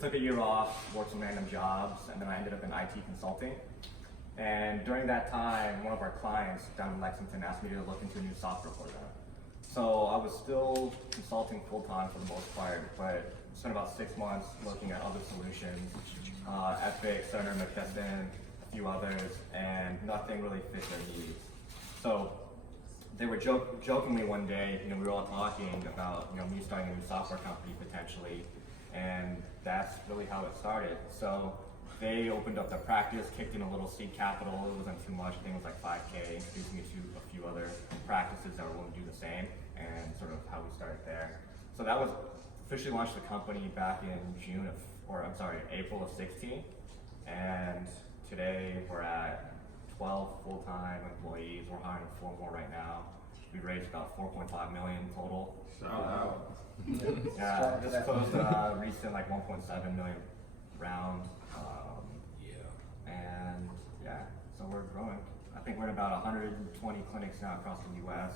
took a year off, worked some random jobs, and then I ended up in IT consulting. And during that time, one of our clients down in Lexington asked me to look into new software for them. So I was still consulting full-time for the most part, but spent about 6 months looking at other solutions, Epic, Cerner, McKesson, a few others, and nothing really fit their needs. So they were jokingly one day, we were all talking about me starting a new software company potentially, and that's really how it started. So they opened up their practice, kicked in a little seed capital. It wasn't too much. I think it was like 5K, introduced me to a few other practices that were willing to do the same, and sort of how we started there. So that was officially launched the company back in April of 16, and today we're at 12 full-time employees. We're hiring 4 more right now. We raised about 4.5 million total. Shout out. Yeah, just closed a recent 1.7 million round. And yeah, so we're growing. I think we're in about 120 clinics now across the U.S.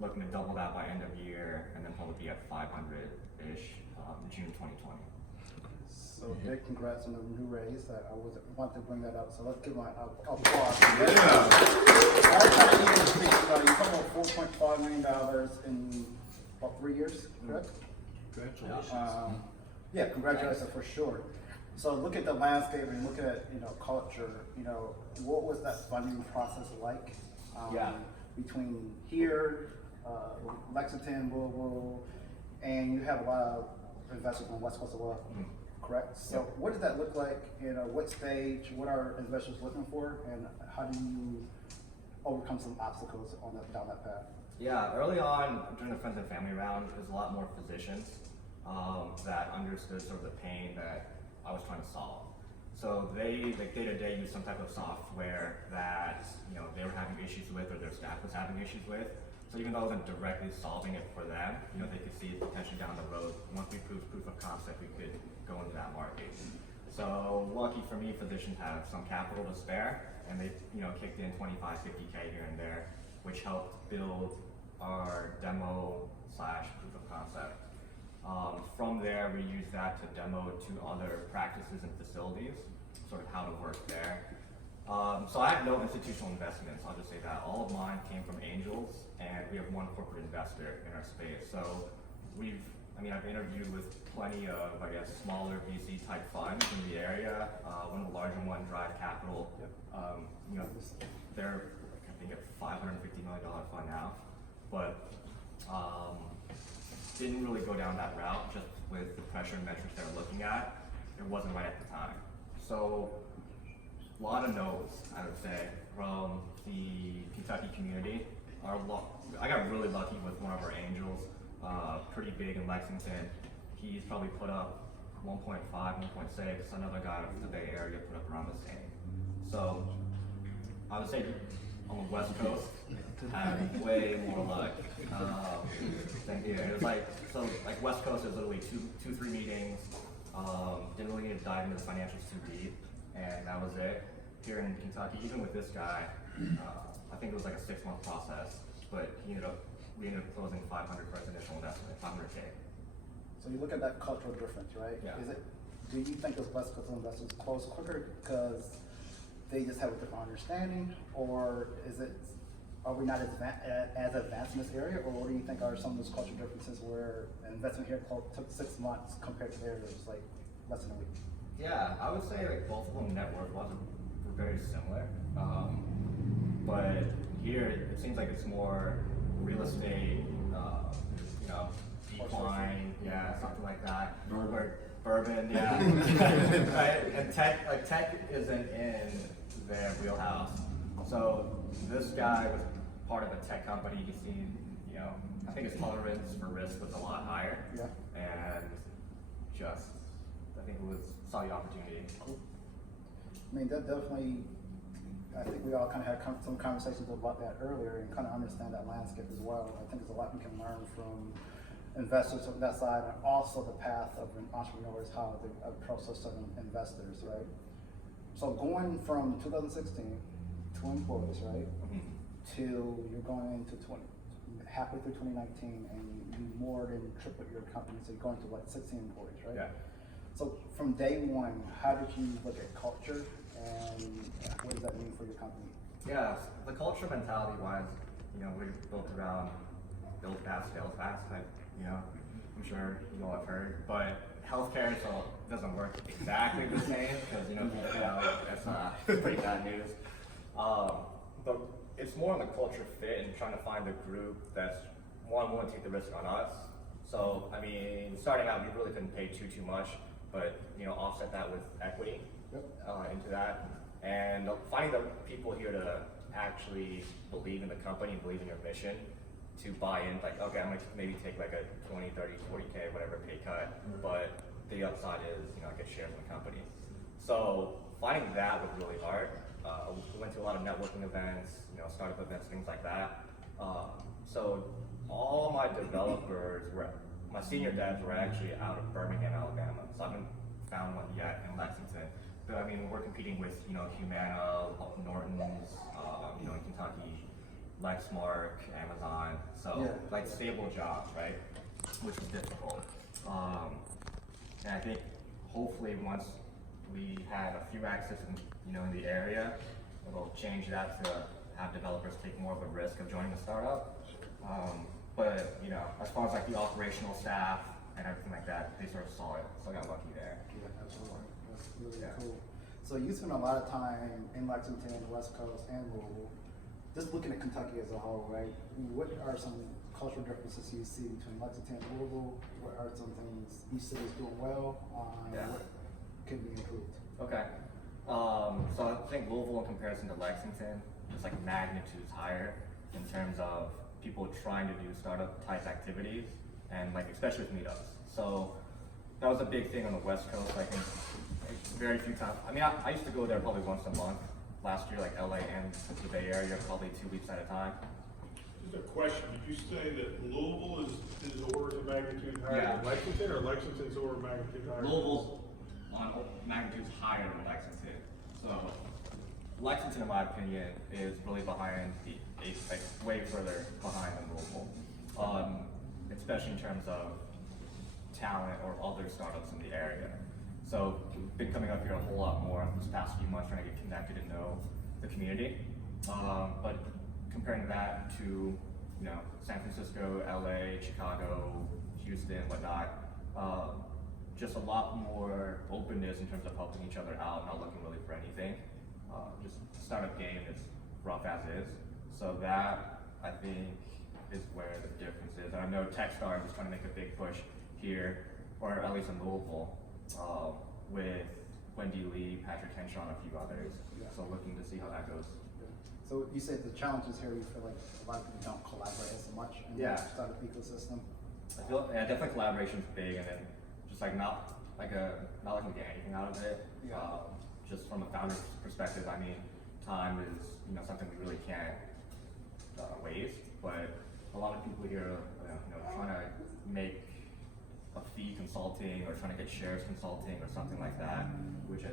Looking to double that by end of year, and then probably be at 500-ish June 2020. So big congrats on the new raise. I want to bring that up. So let's give my applause. You're talking about $4.5 million in about 3 years, correct? Congratulations. Yeah, congratulations for sure. So look at the landscape and look at culture. What was that funding process like? Between here, Lexington, Louisville, and you have a lot of investors on the West Coast as well. Correct? So what does that look like? What stage? What are investors looking for? And how do you overcome some obstacles down that path? Yeah, early on during the friends and family round, there's a lot more physicians that understood sort of the pain that I was trying to solve. So they day to day use some type of software that they were having issues with, or their staff was having issues with. So even though I wasn't directly solving it for them, they could see it potentially down the road. Once we proved proof of concept, we could go into that market. So lucky for me, physicians have some capital to spare, and they kicked in 25, 50K here and there, which helped build our demo / proof of concept. From there, we use that to demo to other practices and facilities, sort of how to work there. So I have no institutional investments, I'll just say that. All of mine came from angels, and we have one corporate investor in our space. So I've interviewed with plenty of, smaller VC type funds in the area. One of the larger ones, Drive Capital, they're I think a $550 million fund now, but didn't really go down that route just with the pressure and metrics they're looking at. It wasn't right at the time. So a lot of no's, I would say, from the Kentucky community. I got really lucky with one of our angels, pretty big in Lexington. He's probably put up 1.5, 1.6. Another guy from the Bay Area put up around the same. So I would say on the West Coast, I had way more luck than here. It was West Coast is literally two, 3 meetings. Didn't really need to dive into the financials too deep, and that was it. Here in Kentucky, even with this guy, I think it was like a 6-month process, but we ended up closing 500 for his initial investment, 500K. So you look at that cultural difference, right? Yeah. Do you think those West Coast investors close quicker because they just have a different understanding, or are we not as advanced in this area, or what do you think are some of those cultural differences where an investment here took 6 months compared to theirs like less than a week? Yeah, I would say both of them network were very similar, but here it seems like it's more real estate, decline, something like that. Bourbon, yeah. Right? And tech isn't in their wheelhouse. So this guy was part of a tech company. He's seen, I think his tolerance for risk was a lot higher. Yeah. And I think it saw the opportunity. Cool. That definitely, I think we all kind of had some conversations about that earlier and kind of understand that landscape as well. I think there's a lot we can learn from investors on that side, and also the path of entrepreneurs, how they approach certain investors, right? So going from 2016 to employees, right, to you're going into halfway through 2019, and you more than tripled your company, so you're going to 16 employees, right? Yeah. So from day one, how did you look at culture, and what does that mean for your company? Yeah, the culture mentality wise, we're built around build fast, fail fast. I'm sure you all have heard, but healthcare doesn't work exactly the same because that's pretty bad news. But it's more on the culture fit and trying to find a group that's willing to take the risk on us. So I mean, starting out, we really couldn't pay too much, but offset that with equity into that, and finding the people here to actually believe in the company, believe in your mission, to buy in, like, okay, I'm gonna maybe take like a 20, 30, 40K, whatever pay cut, but the upside is, I get shares in the company. So finding that was really hard. We went to a lot of networking events, startup events, things like that. So all my developers my senior devs were actually out of Birmingham, Alabama. So I haven't found one yet in Lexington. But I mean, we're competing with, Humana, Norton's, in Kentucky, Lexmark, Amazon. So like stable jobs, right? Which was difficult. And I think hopefully once we had a few access in the area, it'll change that to have developers take more of a risk of joining a startup. But as far as like the operational staff and everything like that, they sort of saw it, so I got lucky there. Yeah, absolutely. That's really cool. So you spend a lot of time in Lexington, the West Coast, and Louisville. Just looking at Kentucky as a whole, right? What are some cultural differences you see between Lexington and Louisville? What are some things each city is doing well? And what can be improved? Okay. So I think Louisville in comparison to Lexington is like magnitudes higher in terms of people trying to do startup type activities and like especially with meetups. So that was a big thing on the West Coast. I think very few times. I mean, I used to go there probably once a month. Last year, like LA and the Bay Area, probably 2 weeks at a time. Just a question, did you say that Louisville is orders of magnitude higher than Lexington, or Lexington's order of magnitude higher? Louisville's on magnitudes higher than Lexington. So Lexington, in my opinion, is really behind like way further behind than Louisville, especially in terms of talent or other startups in the area. So we've been coming up here a whole lot more this past few months, trying to get connected and know the community. But comparing that to San Francisco, LA, Chicago, Houston, whatnot, just a lot more openness in terms of helping each other out, not looking really for anything. Just the startup game is rough as is. So that I think is where the difference is. And I know Techstars is trying to make a big push here, or at least in Louisville. With Wendy Lee, Patrick Henshaw, and a few others. So looking to see how that goes. So you said the challenges here, you feel like a lot of people don't collaborate as much in the startup ecosystem? I feel definitely collaboration is big, and then just like not like we get anything out of it. Just from a founder's perspective, I mean, time is something we really can't waste. But a lot of people here, trying to make a fee consulting or trying to get shares consulting or something like that, which I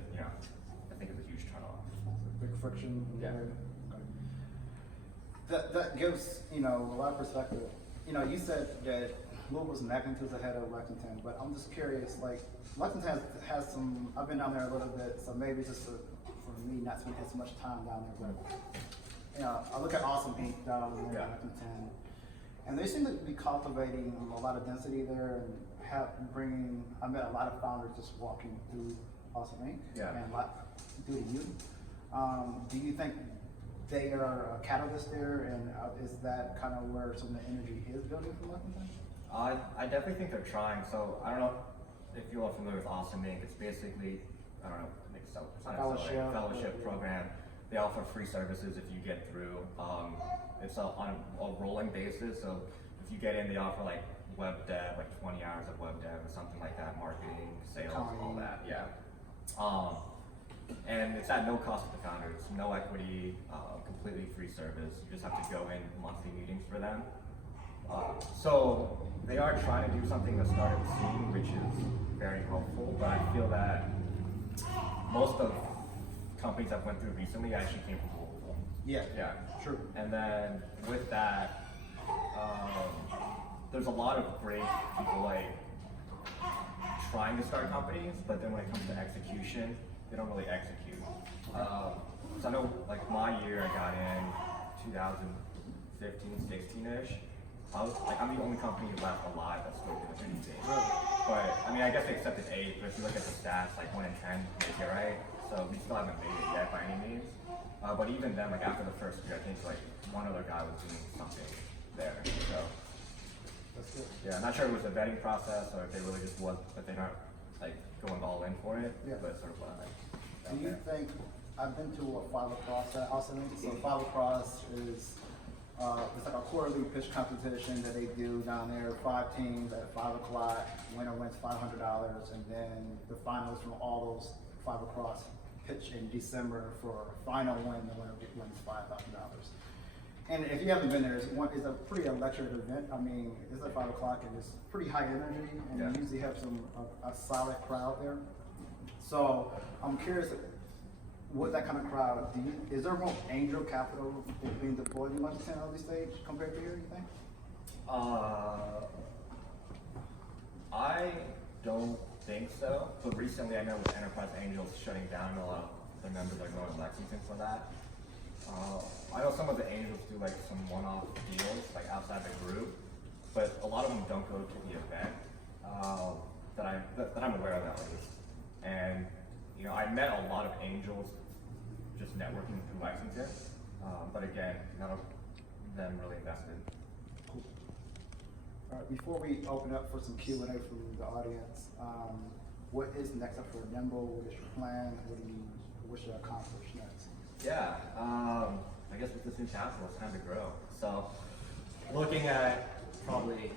think is a huge turnoff. Big friction. That gives a lot of perspective. You said that Louisville's magnitudes ahead of Lexington, but I'm just curious. Like Lexington has some. I've been down there a little bit, so maybe just for me not spending as much time down there. But I look at Awesome Inc. down in Lexington, and they seem to be cultivating a lot of density there and I met a lot of founders just walking through Awesome Inc. And through you. Do you think they are a catalyst there, and is that kind of where some of the energy is building from Lexington? I definitely think they're trying. So I don't know if you're all familiar with Awesome Inc. It's basically, I don't know, fellowship program. They offer free services if you get through. It's on a rolling basis. So if you get in, they offer like web dev, like 20 hours of web dev or something like that, marketing, sales, all that. And it's at no cost to the founders, no equity, completely free service. You just have to go in monthly meetings for them. So they are trying to do something to start the scene, which is very helpful, but I feel that most of companies I've went through recently actually came from Louisville. Yeah, true. And then with that, there's a lot of great people like trying to start companies, but then when it comes to execution, they don't really execute. So I know, like my year, I got in 2015, 16-ish. I'm the only company left alive that's still doing anything. But I mean, I guess they accepted 8, but if you look at the stats, like 1 in 10 make it, right? So we still haven't made it yet by any means. But even then, like after the first year, I think like one other guy was doing something there. So That's good. yeah, I'm not sure if it was a vetting process or if they really just was, but they're not like going all in for it. Yeah. But sort of what I Do you think, I've been to a five across at Austin, so five across is, it's like a quarterly pitch competition that they do down there, 5 teams at 5 o'clock, winner wins $500, and then the finals from all those 5 across pitch in December for final win, the winner wins $5,000. And if you haven't been there, it's a pretty electric event. I mean, it's at 5 o'clock and it's pretty high energy, and Yeah. you usually have a solid crowd there. So I'm curious, with that kind of crowd, is there more angel capital being deployed in Lexington early stage compared to here, you think? I don't think so. But recently, I know with Enterprise Angels shutting down, a lot of their members are going to Lexington for that. I know some of the angels do like some one-off deals, like outside the group, but a lot of them don't go to the event that I'm aware of at least. And you know, I met a lot of angels just networking through Lexington, but again, none of them really invested. Cool. All right, before we open up for some Q&A from the audience, what is next up for Nymbl? What is your plan? What do you wish to accomplish next? Yeah, I guess with this new council, it's time to grow. So, looking at probably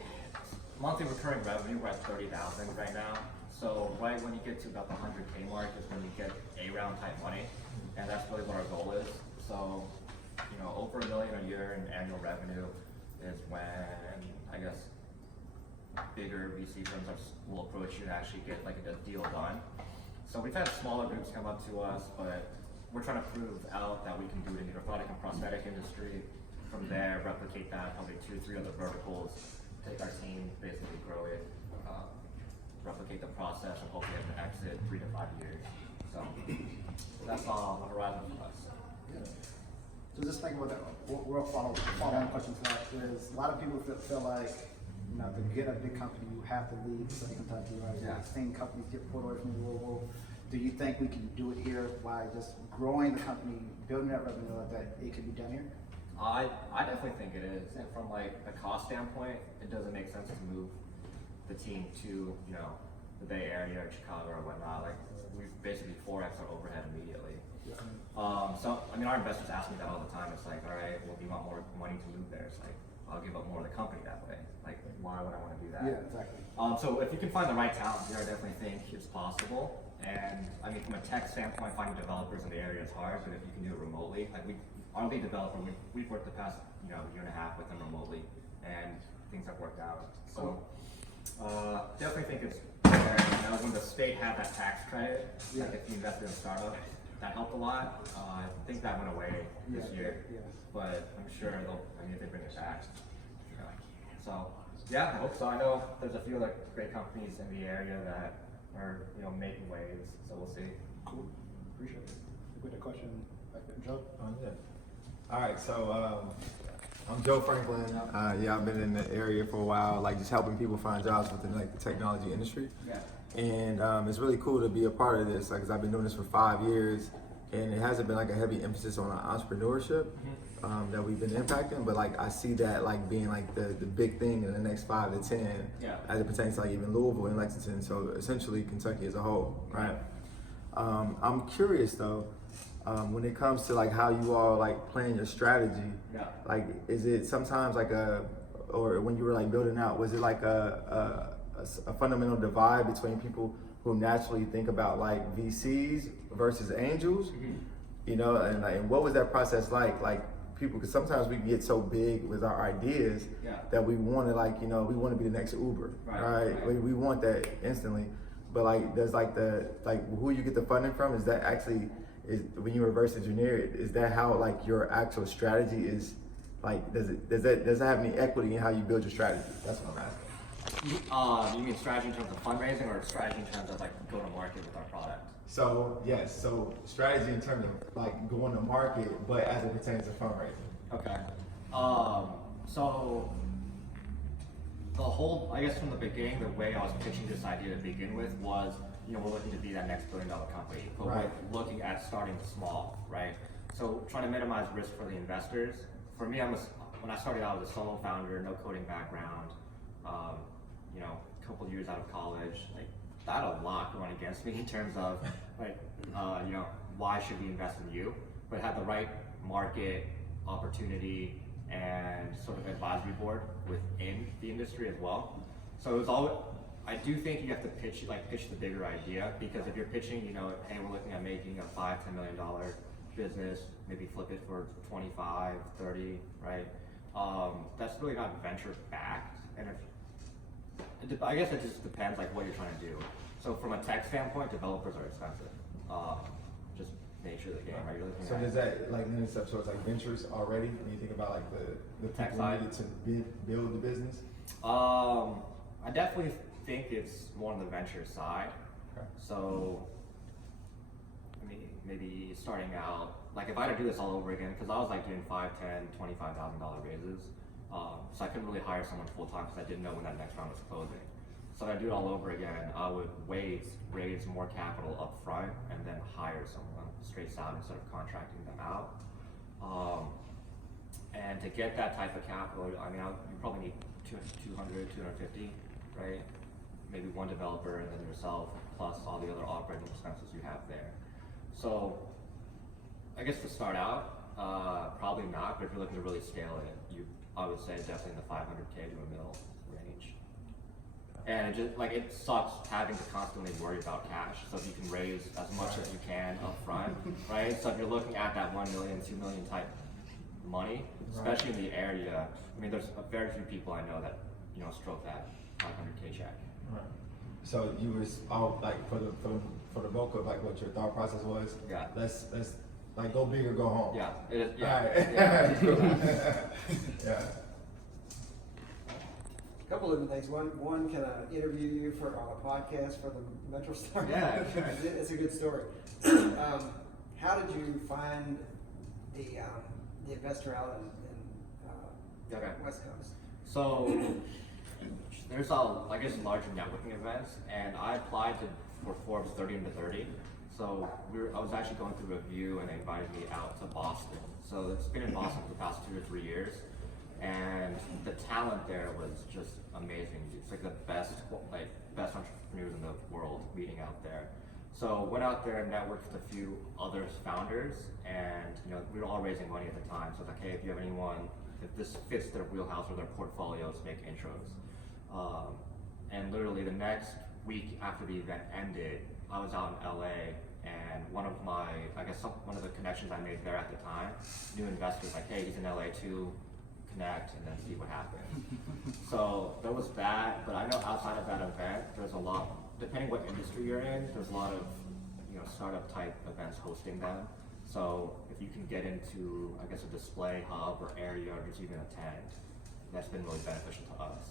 monthly recurring revenue, we're at 30,000 right now. So right when you get to about the 100K mark is when you get A-round type money, and that's really what our goal is. So, you know, over $1 million a year in annual revenue is when, I guess, bigger VC firms will approach you to actually get like a deal done. So we've had smaller groups come up to us, but we're trying to prove out that we can do it in the orthotic and prosthetic industry. From there, replicate that, probably 2-3 other verticals, take our team, basically grow it, replicate the process, and hopefully have an exit 3 to 5 years. So that's all on the horizon for us. Yeah. So just think about that. We'll follow-on question to that is, a lot of people feel like, you know, to get a big company, you have to leave Southern Kentucky, right? Yeah. We've seen companies get pulled away from Louisville. Do you think we can do it here by just growing the company, building that revenue, that it can be done here? I definitely think it is. And from like a cost standpoint, it doesn't make sense to move the team to, you know, the Bay Area or Chicago or whatnot. Like we've basically 4x our overhead immediately. So I mean, our investors ask me that all the time. It's like, all right, well, do you want more money to move there? It's like, I'll give up more of the company that way. Like, why would I want to do that? Yeah, exactly. So if you can find the right talent here, I definitely think it's possible. And I mean, from a tech standpoint, finding developers in the area is hard, but if you can do it remotely, like our lead developer, we've worked the past, you know, year and a half with them remotely, and things have worked out. So definitely think it's there. You know, when the state had that tax credit, like if you invested in a startup, that helped a lot. I think that went away this year, but I'm sure if they bring it back. You know. So yeah, I hope so. I know there's a few other great companies in the area that are, you know, making waves. So we'll see. Cool. Appreciate it. Good question. Back there, Joe. Yeah. All right, so I'm Joe Franklin. Yeah, I've been in the area for a while, like just helping people find jobs within like the technology industry. Yeah. And it's really cool to be a part of this, like, cause I've been doing this for 5 years, and it hasn't been like a heavy emphasis on entrepreneurship that we've been impacting, but like I see that like being like the big thing in the next 5 to 10 as it pertains to like even Louisville and Lexington, so essentially Kentucky as a whole, right? I'm curious though, when it comes to like how you all like plan your strategy, like is it sometimes like or when you were like building out, was it like a fundamental divide between people who naturally think about like VCs versus angels, you know, and what was that process like people, because sometimes we get so big with our ideas that we want to like, you know, we want to be the next Uber, right? We want that instantly, but like there's like who you get the funding from, is that actually is when you reverse engineer it, is that how like your actual strategy is like, does it have any equity in how you build your strategy? That's what I'm asking. You mean strategy in terms of fundraising or strategy in terms of like go to market with our product? So yes, so strategy in terms of like going to market, but as it pertains to fundraising. Okay. So the whole, I guess from the beginning, the way I was pitching this idea to begin with was, you know, we're looking to be that next billion-dollar company, but Right. we're looking at starting small, right? So trying to minimize risk for the investors. For me, when I started out, I was a solo founder, no coding background, you know, a couple years out of college, like I had a lot going against me in terms of like, you know, why should we invest in you? But had the right market opportunity and sort of advisory board within the industry as well. So it was all, I do think you have to pitch the bigger idea, because if you're pitching, you know, hey, we're looking at making a $5-10 million business, maybe flip it for 25, 30, right? That's really not venture backed. And I guess it just depends like what you're trying to do. So from a tech standpoint, developers are expensive. Just nature of the game, right? You're looking So at does that like lend itself towards like ventures already when you think about like the Tech people side? needed to build the business? I definitely think it's more on the venture side. Okay. So, I mean, maybe starting out, like if I had to do this all over again, because I was like doing $5, $10, $25,000 raises, so I couldn't really hire someone full time because I didn't know when that next round was closing. So if I do it all over again, I would raise more capital up front and then hire someone straight out instead of contracting them out. And to get that type of capital, I mean, you probably need 200, 250, right? Maybe one developer and then yourself, plus all the other operating expenses you have there. So I guess to start out, probably not, but if you're looking to really scale it, I would say definitely in the 500K to a mil range. And it just, like, it sucks having to constantly worry about cash. So if you can raise as much as you can up front, right? So if you're looking at that 1 million, 2 million type money, especially in the area, I mean, there's very few people I know that, you know, stroke that 500K check. Right. So you was all like for the bulk of like what your thought process was. Yeah. Let's like go big or go home. Yeah, it is. Yeah. Alright. Yeah. Yeah. Couple different things. One, can I interview you for on a podcast for the Metro Star? Yeah, sure. It's a good story. How did you find the investor out in Okay. West Coast? So there's I guess larger networking events, and I applied for Forbes 30 under 30. So I was actually going through review, and they invited me out to Boston. So it's been in Boston for the past 2 or 3 years, and the talent there was just amazing. It's like the best entrepreneurs in the world meeting out there. So went out there and networked with a few other founders, and you know, we were all raising money at the time. So it's like, hey, if you have anyone, if this fits their wheelhouse or their portfolios, make intros. And literally the next week after the event ended, I was out in LA, and one of the connections I made there at the time, new investors like, hey, he's in LA too, connect and then see what happens. So there was that, but I know outside of that event, there's a lot, depending what industry you're in, there's a lot of, you know, startup type events hosting them. So if you can get into, I guess, a display hub or area or just even attend, that's been really beneficial to us.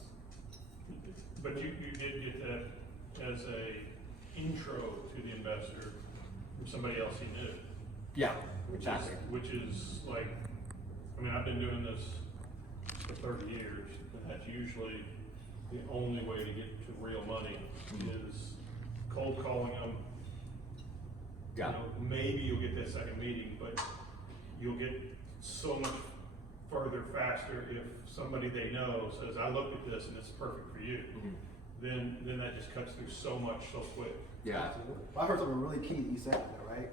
But you did get that as a intro to the investor from somebody else he knew. Yeah, exactly. Which is like, I mean, I've been doing this for 30 years, and that's usually the only way to get to real money is cold calling them. Yeah. You know, maybe you'll get that second meeting, but you'll get so much further faster if somebody they know says, I looked at this and it's perfect for you. Mhm. Then that just cuts through so much so quick. Yeah. Absolutely. I heard something really key that you said there, right?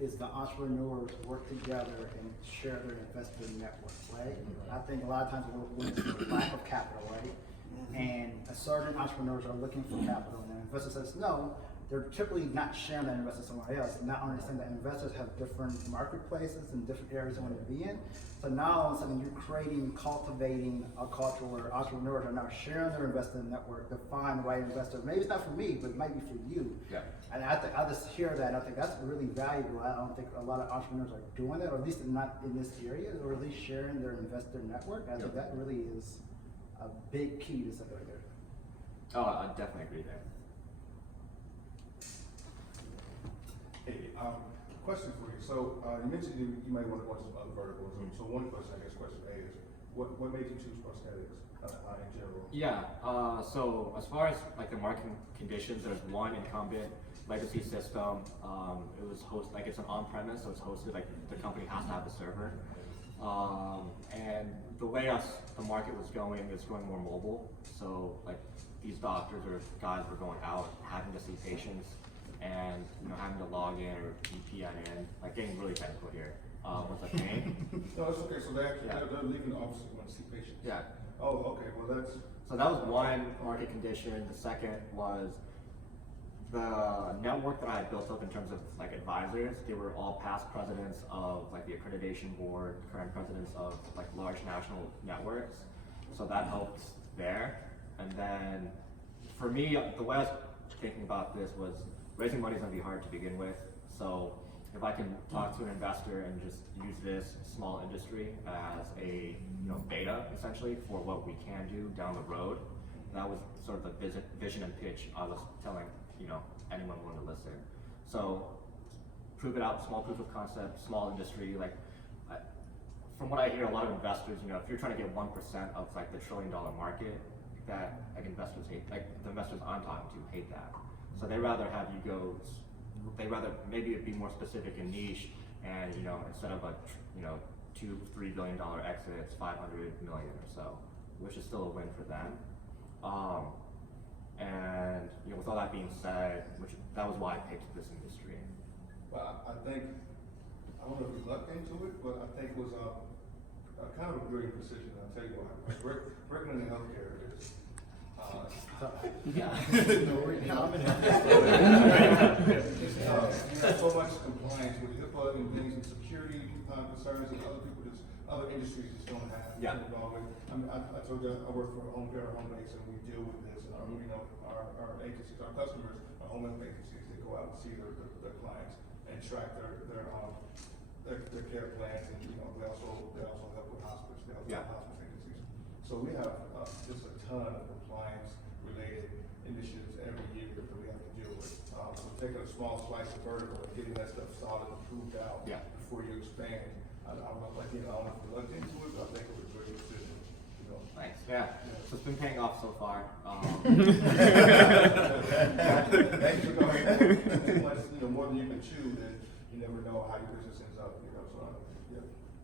Is the entrepreneurs work together and share their investor network, right? I think a lot of times we're the lack of capital, right? And a certain entrepreneurs are looking for capital, and the investor says no. They're typically not sharing that investment with somebody else, and not understanding that investors have different marketplaces and different areas they want to be in. So now all of a sudden you're cultivating a culture where entrepreneurs are now sharing their investment network to find the right investor. Maybe it's not for me, but it might be for you. Yeah. And I just hear that, and I think that's really valuable. I don't think a lot of entrepreneurs are doing that, or at least not in this area, or at least sharing their investor network. I think that really is a big key to something right there. Oh, I definitely agree there. Hey, question for you. So you mentioned you might want to go into some other verticals. So one question, I guess, question A is, what made you choose prosthetics in general? Yeah, so as far as like the market conditions, there's one incumbent legacy system. It was like it's an on-premise, so it's hosted, like the company has to have a server. And the way the market was going, it's going more mobile. So like these doctors or guys were going out, having to see patients, and having to log in or VPN in, like getting really technical here, was a pain. No, it's okay. So they're leaving the office to want to see patients. Yeah. Oh, okay. Well, that's. So that was one market condition. The second was the network that I had built up in terms of like advisors. They were all past presidents of like the accreditation board, current presidents of like large national networks. So that helped there. And then for me, the way I was thinking about this was raising money is going to be hard to begin with. So if I can talk to an investor and just use this small industry as a beta essentially for what we can do down the road, that was sort of the vision and pitch I was telling anyone willing to listen. So prove it out, small proof of concept, small industry. Like from what I hear, a lot of investors, if you're trying to get 1% of like the $1 trillion market, that like investors hate, like the investors I'm talking to hate that. So they rather have you go. They rather maybe it be more specific and niche, and instead of a $2-3 billion exit, it's 500 million or so, which is still a win for them. And with all that being said, that was why I picked this industry. Well, I think I don't know if you lucked into it, but I think it was kind of a brilliant decision. I'll tell you why. Working in healthcare is. Yeah. You have so much compliance with HIPAA and things and security concerns that other industries just don't have. Yeah. I mean, I told you I work for a home care, home base, and we deal with this. And our agencies, our customers, our home health agencies, they go out and see their clients and track their care plans, and they also help with hospice. They help with hospice agencies. So we have just a ton of compliance related initiatives every year that we have to deal with. So taking a small slice of vertical and getting that stuff solid and proved out before you expand. I don't know if you looked into it, but I think it was a great decision. Thanks. Yeah. So it's been paying off so far. Thanks for going too much, more than you can chew, then you never know how your business ends up. So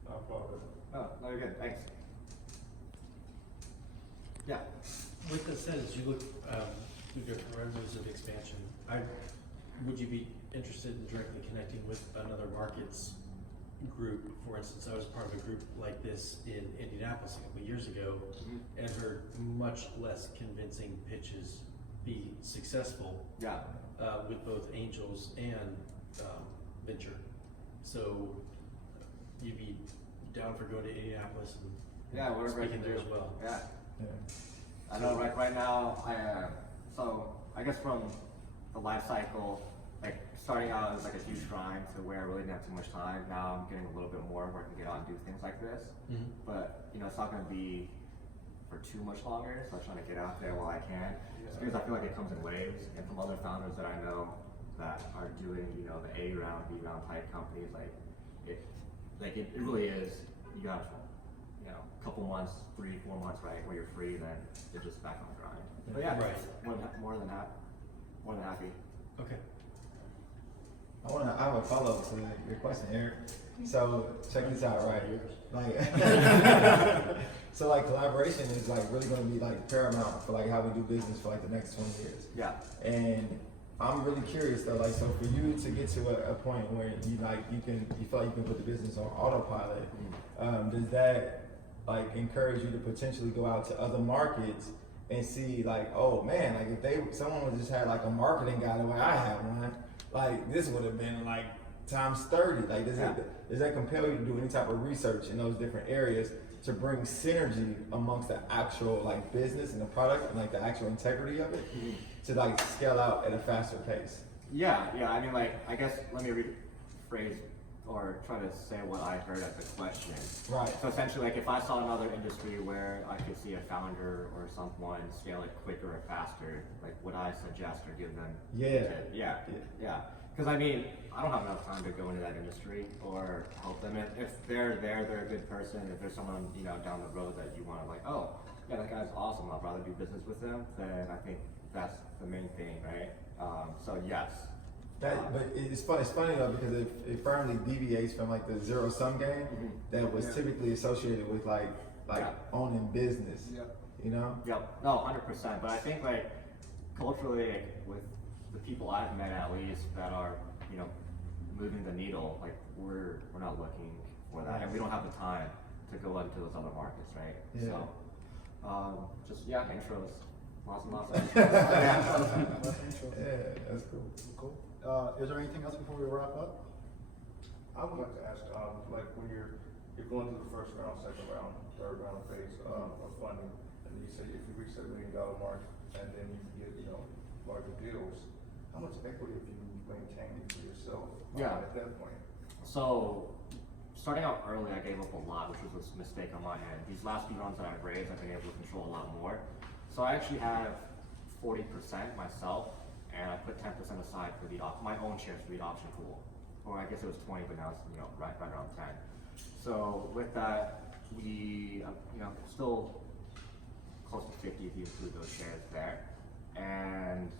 I'm proud of it. Oh, very good. Thanks. Yeah. With that said, as you look through different avenues of expansion, would you be interested in directly connecting with another markets group? For instance, I was part of a group like this in Indianapolis a couple of years ago, and heard much less convincing pitches be successful with both angels and venture. So you'd be down for going to Indianapolis and whatever I speaking can there do. as well. Yeah. I know right now, so I guess from the life cycle, like starting out as like a huge grind to where I really didn't have too much time. Now I'm getting a little bit more where I can get out and do things like this. But it's not going to be for too much longer, so I'm trying to get out there while I can. Just because I feel like it comes in waves, and from other founders that I know that are doing the A round, B round type companies, it really is. You have a couple months, 3-4 months, right, where you're free, then you're just back on the grind. But yeah, more than happy. Okay. I have a follow-up to your question, Eric. So check this out, right? Like, so like collaboration is like really going to be like paramount for like how we do business for like the next 20 years. Yeah. And I'm really curious though, like, so for you to get to a point where you feel like you can put the business on autopilot, does that like encourage you to potentially go out to other markets and see like, oh man, like if someone would just had like a marketing guy the way I have one, like this would have been like times 30. Like does that compel you to do any type of research in those different areas to bring synergy amongst the actual like business and the product and like the actual integrity of it to like scale out at a faster pace? Yeah. I mean, like, I guess let me rephrase or try to say what I heard as the question. Right. So essentially, like if I saw another industry where I could see a founder or someone scale it quicker or faster, like would I suggest or give them? Yeah. tips? Yeah. Because I mean, I don't have enough time to go into that industry or help them. If they're there, they're a good person. If there's someone down the road that you want to like, oh yeah, that guy's awesome. I'd rather do business with them. Then I think that's the main thing, right? So yes. But it's funny though, because it firmly deviates from like the zero sum game that was typically associated with like owning business. You know? Yep. No, 100%. But I think like culturally, like, with the people I've met at least that are moving the needle, like we're not looking for that, and we don't have the time to go into those other markets, right? Yeah. So just intros, lots and lots of intros. Yeah, that's cool. Cool. Is there anything else before we wrap up? I would like to ask, like when you're going through the first round, second round, third round phase of funding, and you say if you reach that $1 million mark, and then you get larger deals, how much equity have you maintained for yourself at that point? So starting out early, I gave up a lot, which was a mistake on my end. These last few rounds that I've raised, I've been able to control a lot more. So I actually have 40% myself, and I put 10% aside for my own shares for the option pool. Or I guess it was 20, but now it's right around 10. So with that, we still close to 50 if you include those shares there. And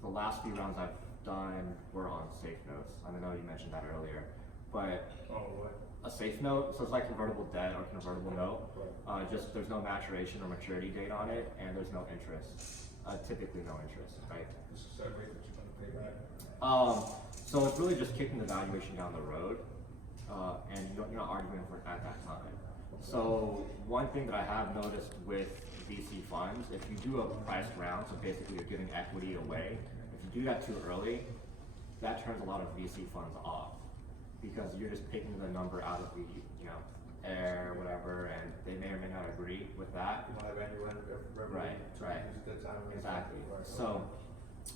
the last few rounds I've done were on safe notes. I know you mentioned that earlier, but a safe note, so it's like convertible debt or convertible note. Just there's no maturation or maturity date on it, and there's no interest. Typically no interest, right? This is that rate that you're going to pay back? So it's really just kicking the valuation down the road, and you're not arguing for it at that time. So one thing that I have noticed with VC funds, if you do a priced round, so basically you're giving equity away, if you do that too early, that turns a lot of VC funds off, because you're just picking the number out of the air, whatever, and they may or may not agree with that. You don't have annual revenue. Right. That time Exactly. Right. So,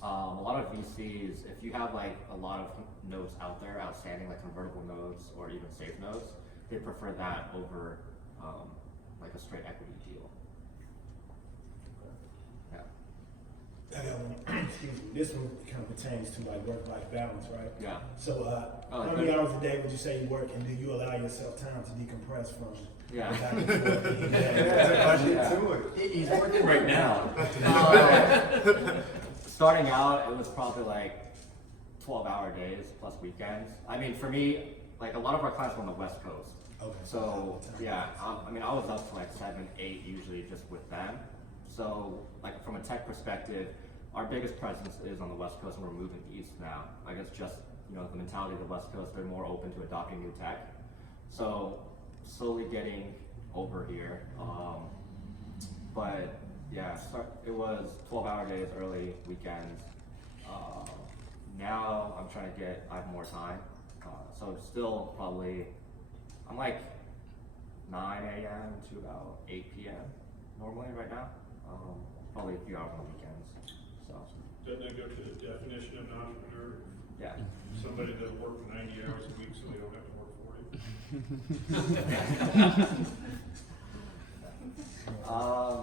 a lot of VCs, if you have like a lot of notes out there outstanding, like convertible notes or even safe notes, they prefer that over like a straight equity deal. Excuse me, this one kind of pertains to like work-life balance, right? Yeah. So, Oh, how many hours a day would you say you work, and do you allow yourself time to decompress from Yeah. the back and forth? He's working right now. Starting out, it was probably like 12-hour days plus weekends. I mean, for me, like a lot of our clients were on the West Coast. Okay. So yeah, I mean, I was up to like 7, 8 usually just with them. So like from a tech perspective, our biggest presence is on the West Coast, and we're moving east now. I guess just the mentality of the West Coast, they're more open to adopting new tech. So slowly getting over here. But yeah, it was 12-hour days, early weekends. Now I'm trying to I have more time. So still probably, I'm like 9 a.m. to about 8 p.m. normally right now. Probably a few hours on the weekends. So Doesn't that go to the definition of an entrepreneur? yeah. Somebody that work 90 hours a week so they don't have to work 40?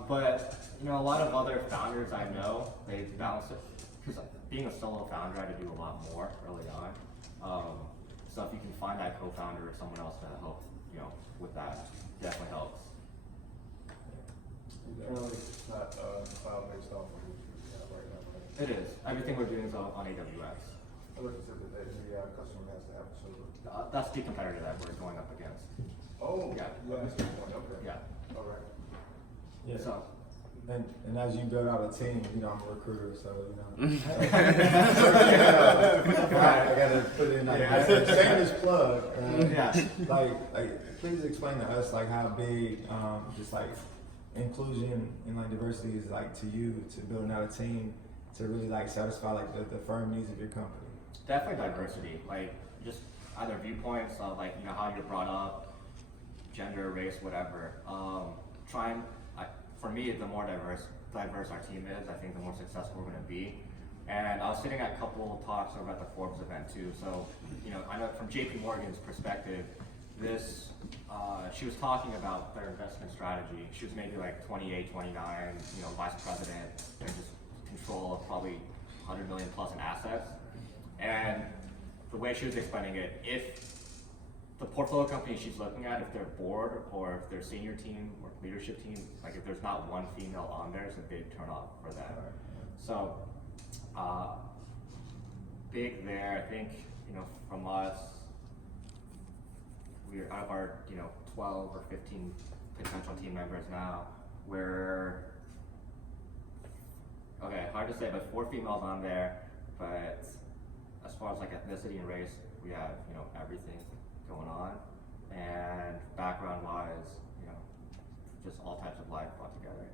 But a lot of other founders I know, they balance it, because being a solo founder, I had to do a lot more early on. So if you can find that co-founder or someone else to help, with that, definitely helps. Generally, it's not cloud-based off of what you have right now, right? It is. Everything we're doing is on AWS. I looked at that every customer has to have a server. That's the competitor that we're going up against. Oh, Yeah. that's the point, okay. Yeah. All right. Yeah. So. And as you build out a team, I'm a recruiter, so I gotta put in like shameless plug. Yeah. Like, please explain to us like how big just like inclusion and like diversity is like to you, to building out a team to really like satisfy like the firm needs of your company. Definitely diversity, like just either viewpoints of like how you're brought up, gender, race, whatever. For me, the more diverse our team is, I think the more successful we're going to be. And I was sitting at a couple of talks over at the Forbes event too. So, I know from JP Morgan's perspective, she was talking about their investment strategy. She was maybe like 28, 29, vice president, and just control of probably 100 million plus in assets. And the way she was explaining it, if the portfolio company she's looking at, if their board or if their senior team or leadership team, like if there's not one female on there, it's a big turn off for them. So, big there, I think, from us, we're out of our, 12 or 15 potential team members now, we're, okay, hard to say, but 4 females on there, but as far as like ethnicity and race, we have, everything going on, and background wise, just all types of life brought together.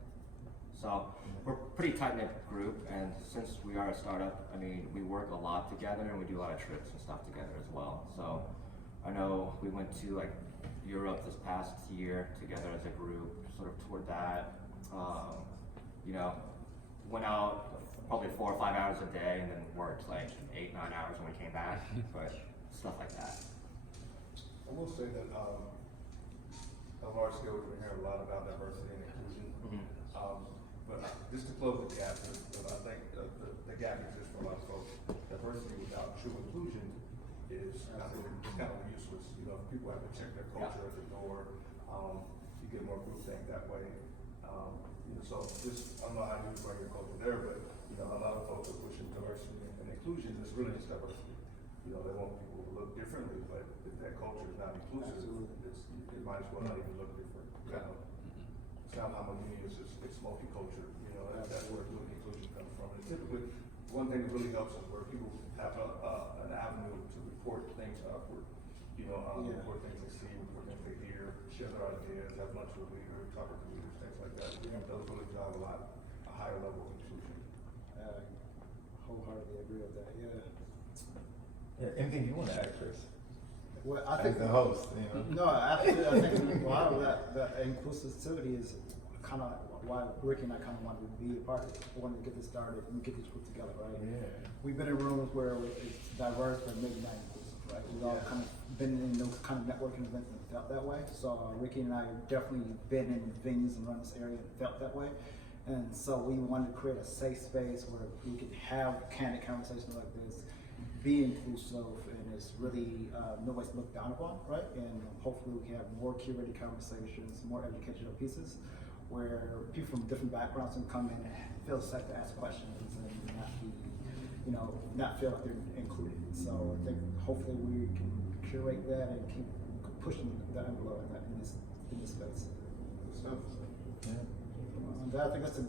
So we're a pretty tight-knit group, and since we are a startup, we work a lot together and we do a lot of trips and stuff together as well. So I know we went to like Europe this past year together as a group, sort of toured that, went out probably 4 or 5 hours a day and then worked like 8, 9 hours when we came back, but stuff like that. I will say that on our scale, we've been hearing a lot about diversity and inclusion. But just to close the gap, because I think the gap exists for a lot of folks. Diversity without true inclusion is, I think, it's kind of useless. People have to check their culture at the door. You get more groupthink that way. So just, I don't know how you bring your culture there, but a lot of folks are pushing diversity and inclusion. It's really just diversity. They want people to look differently, but if that culture is not inclusive, it might as well not even look different. It's not homogeneous, it's multicultural. That's where good inclusion comes from. And typically, one thing that really helps is where people have an avenue to report things upward. Report things they see, report things they hear, share their ideas, have lunch with leaders, talk to leaders, things like that. Those really drive a higher level of inclusion. Wholeheartedly agree with that. Yeah, anything you want to add, Chris? Well, I As think the host, No, absolutely. I think a lot of that inclusivity is kind of why Ricky and I kind of wanted to be a part of it. We wanted to get this started and get this group together, right? Yeah. We've been in rooms where it's diverse, but maybe not inclusive, right? We've all kind of been in those kind of networking events and felt that way. So Ricky and I have definitely been in venues and run this area and felt that way. And so we wanted to create a safe space where we could have candid conversations like this, be inclusive, and it's really nobody's looked down upon, right? And hopefully we can have more curated conversations, more educational pieces, where people from different backgrounds can come in and feel safe to ask questions and not be, not feel like they're included. So I think hopefully we can curate that and keep pushing the envelope in this space. So, I think that's a